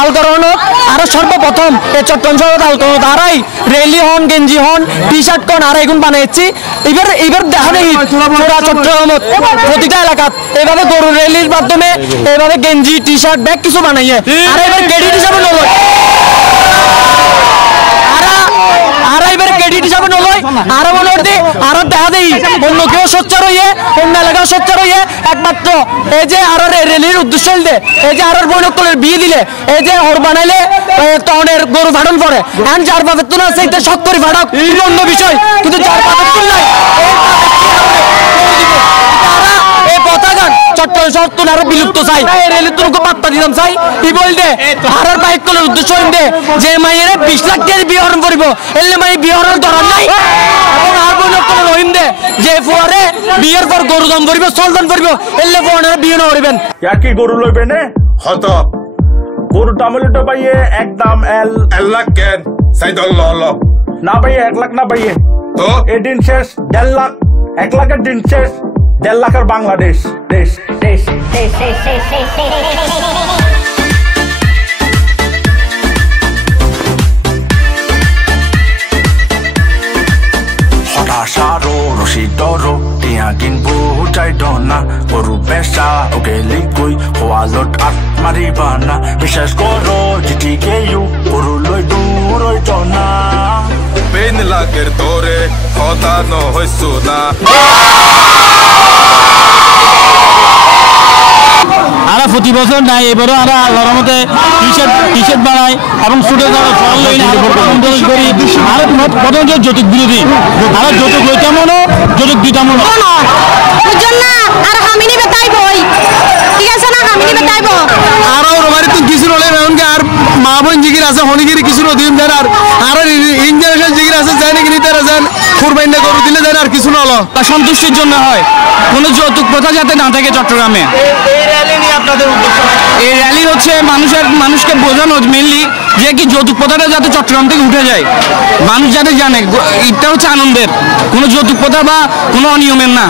আলকরণত আর সর্বপ্রথম এই চট্টগ্রাম শহর আলকরণত আরাই রেলি হন গেঞ্জি হন টি শার্ট কোন আর এখন বানাইছি এবার দেখো পুরা চট্টগ্রামত প্রতিটা এলাকাত এভাবে গরু রেলির মাধ্যমে এভাবে গেঞ্জি টি শার্ট ব্যাগ কিছু বানাইয়ে আর এবার ক্রেডিট হিসাবে নলয় ক্রেডিট হিসাবে নলয় আরো মনে হতে আরো দেখা দেই অন্য কেউ সোচ্চার হইয়ে অন্য এলাকাও সোচ্চার হইয়ে একমাত্র এই যে আরো রেলির উদ্দেশ্য হইলে এই যে আরো বৈনকলের বিয়ে দিলে এই যে হর বানাইলে তনের গরু ফাটন পড়ে এখন যার বাপের তুলা আছে এটা শখ করে ফাটাক অন্য বিষয় কিন্তু যার বাপের তুল নাই এই পতাকা চট্টগ্রাম শহর তুলে আরো বিলুপ্ত চাই রেলের তুলকে পাত্তা দিতাম চাই কি বলতে আর বাইক কলের উদ্দেশ্য হইলে যে মাইয়ের 20 লাখ টাকা বিহরণ করিব এলে মাই বিহরণ দরকার নাই এবং আর বৈনকল রহিম দে যে ফুয়ারে বিয়ের পর গরু দম করিব সলদান করিব এলে ফুয়ারে বিয়ে না করিবেন কি গরু লইবে নে হত গরু টামলিটো পাইয়ে একদম এল লাখ কেন সাইদুল্লাহ আল্লাহ না পাইয়ে 1 লাখ না পাইয়ে তো এই দিন শেষ 1.5 লাখ 1 লাখের দিন শেষ 1.5 লাখের বাংলাদেশ দেশ দেশ Hotasharo, Roshidoro, Tiagin Butai Donna, Boru Besa, Ogeligui, Hoalot at Maribana, Bishas Goro, GTKU, Boru Loiduroi Donna. Ben lager tore, Hota no Hoisuna. আর প্রতি বছর নাই এবারও আর আল্লাহর রহমতে টি শার্ট বানাই এবং স্টুডেন্ট করি আর প্রথম যৌতুক বিরোধী আর যৌতুক লইতামনো যৌতুক দিতামনো বুঝছেন না আর হামিনি বেতাই বই ঠিক আছে না হামিনি বেতাই বই আর রবারি তো কিছু হলে এমনকি আর মা বোন জিগির আছে হনিগিরি কিছু দিন দেন আর ইঞ্জিনিয়ার জিগির আছে জানি কি নিতে রাজেন কুরবানি করে দিলে দেন আর কিছু নলো তা সন্তুষ্টির জন্য হয় কোনো যৌতুক প্রথা যাতে না থাকে চট্টগ্রামে এই র্যালি হচ্ছে মানুষকে বোঝানো মেনলি যে কি যৌতুক প্রথাটা যাতে চট্টগ্রাম থেকে উঠে যায় মানুষ যাতে জানে এটা হচ্ছে আনন্দের কোনো যৌতুক প্রথা বা কোনো অনিয়মের না